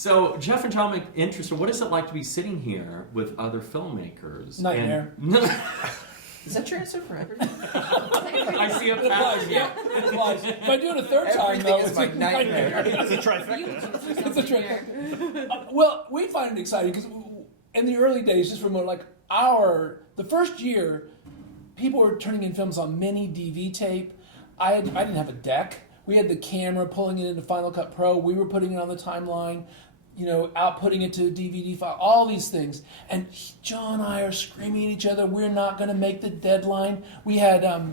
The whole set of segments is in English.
So, Jeff and John, I'm interested. What is it like to be sitting here with other filmmakers? Nightmare. Is that your answer for everything? I see a It applies, pattern. yeah. It applies. If I do it a third time, Everything though, is it's my a nightmare. It's a trifecta. It's a trifecta. Well, we find it exciting because in the early days, just remote, like the first year, people were turning in films on mini DV tape. I didn't have a deck. We had the camera pulling it into Final Cut Pro. We were putting it on the timeline, outputting it to a DVD file, all these things. And John and I are screaming at each other, we're not going to make the deadline. We had, I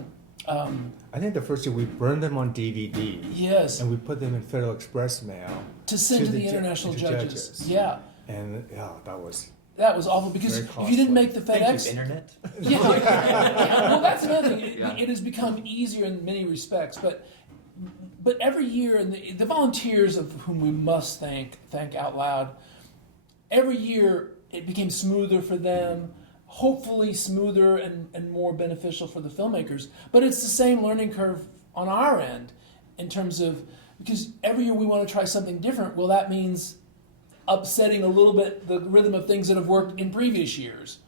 think the first year we burned them on DVD. yes, And we put them in Federal Express mail. to send to the ju- international to judges. Yeah, And that was that was awful because Very if you didn't make the Thank you, FedEx... internet. Yeah. Well, that's another thing. Yeah. It has become easier in many respects, but every year, and the volunteers of whom we must thank out loud, every year it became smoother for them, hopefully smoother and more beneficial for the filmmakers. But it's the same learning curve on our end in terms of, because every year we want to try something different. Well, that means upsetting a little bit the rhythm of things that have worked in previous years.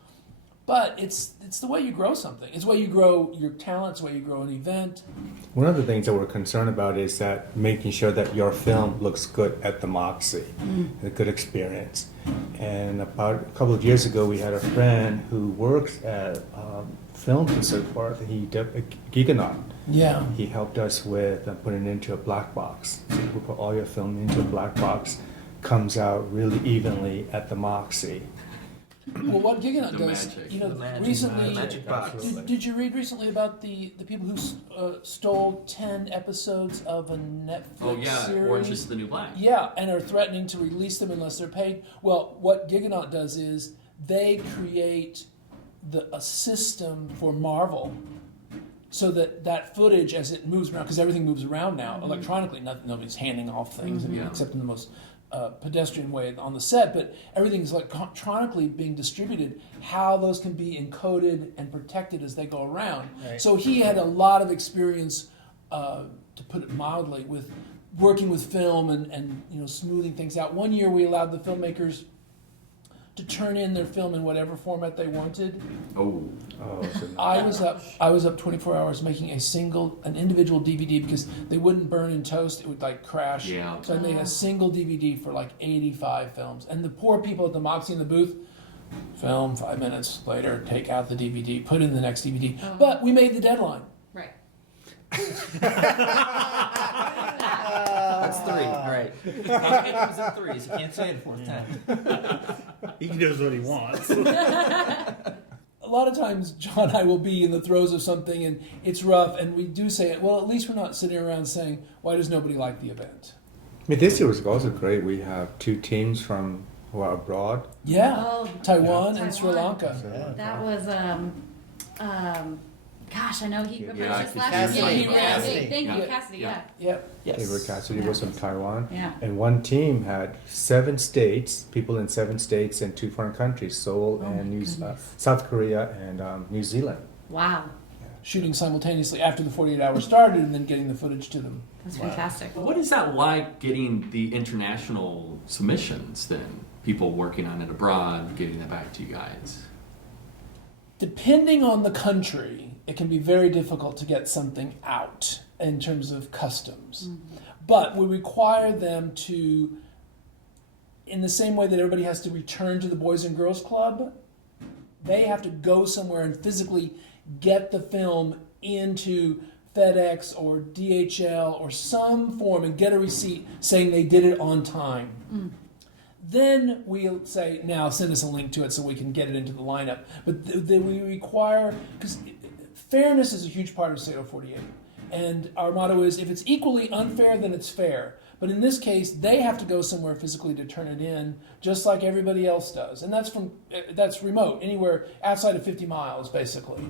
But it's the way you grow something. It's the way you grow your talent. It's the way you grow an event. one of the things that we're concerned about is that making sure that your film looks good at the Moxie, a good experience. And about a couple of years ago, we had a friend who works at films and so forth. He did a Giganaut. Yeah. He helped us with putting it into a black box. So we put all your film into a black box, comes out really evenly at the Moxie. Well, what Giganaut The does, magic. The magic, recently, the magic box. did you read recently about the people who stole 10 episodes of a Netflix series? Orange is the New Black. Yeah, and are threatening to release them unless they're paid. Well, what Giganaut does is they create a system for Marvel so that footage, as it moves around, because everything moves around now electronically, nobody's handing off things, Yeah. except in the most pedestrian way on the set, but everything's electronically being distributed, how those can be encoded and protected as they go around. Right. So he had a lot of experience, to put it mildly, with working with film and smoothing things out. One year we allowed the filmmakers to turn in their film in whatever format they wanted. Oh. So I was up 24 hours making an individual DVD because they wouldn't burn in toast; it would crash. Yeah. So I made a single DVD for 85 films, and the poor people at the Moxie in the booth, film 5 minutes later, take out the DVD, put in the next DVD. Oh. But we made the deadline. Right. That's three. All right. It comes in threes. You can't say it a fourth time. He knows what he wants. A lot of times, John and I will be in the throes of something, and it's rough, and we do say, well, at least we're not sitting around saying, why does nobody like the event? I mean, this year was also great. We have 2 teams who are abroad. Yeah, Oh, Taiwan and Sri Taiwan. Lanka. So, That was gosh, I know he Yeah, approached this last Cassidy. year. Yeah, Cassidy. thank you, Yeah. Cassidy. Yeah. Yeah. Yep. Favorite Cassidy was from Taiwan. Yeah. And one team had 7 states, people in 7 states and 2 foreign countries, Seoul Oh and my goodness. South Korea and New Zealand. Wow, Shooting simultaneously after the 48 hours started and then getting the footage to them. that's fantastic. What is that like getting the international submissions then? People working on it abroad, getting that back to you guys? Depending on the country, it can be very difficult to get something out in terms of customs. But we require them to, in the same way that everybody has to return to the Boys and Girls Club, they have to go somewhere and physically get the film into FedEx or DHL or some form and get a receipt saying they did it on time. Then we'll say, now send us a link to it so we can get it into the lineup. But we require, because fairness is a huge part of SATO48. And our motto is, if it's equally unfair, then it's fair. But in this case, they have to go somewhere physically to turn it in, just like everybody else does. And that's remote, anywhere outside of 50 miles, basically.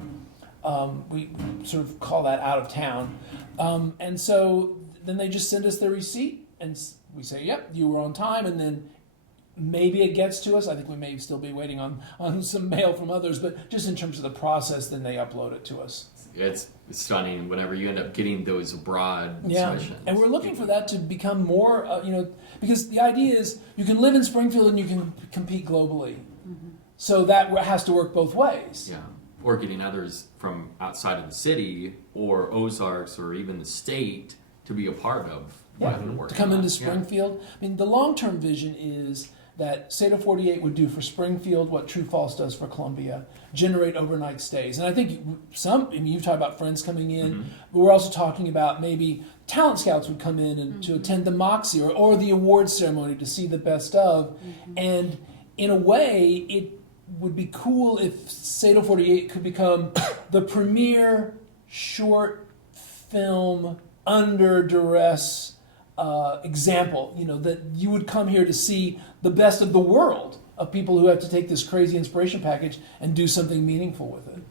We sort of call that out of town. And so then they just send us their receipt, and we say, yep, you were on time, and then maybe it gets to us. I think we may still be waiting on some mail from others, but just in terms of the process, then they upload it to us. it's stunning whenever you end up getting those abroad Yeah, submissions. and we're looking for that to become more, because the idea is you can live in Springfield and you can compete globally. So that has to work both ways. Yeah, or getting others from outside of the city or Ozarks or even the state to be a part of what they're working To come on. into Springfield. I mean, the long-term vision is that SATO48 would do for Springfield what True False does for Columbia, generate overnight stays. And I think you've talked about friends coming in, but we're also talking about maybe talent scouts would come in and to attend the Moxie or the awards ceremony to see the best of. And in a way, it would be cool if SATO48 could become the premier short film under duress example, that you would come here to see the best of the world of people who have to take this crazy inspiration package and do something meaningful with it.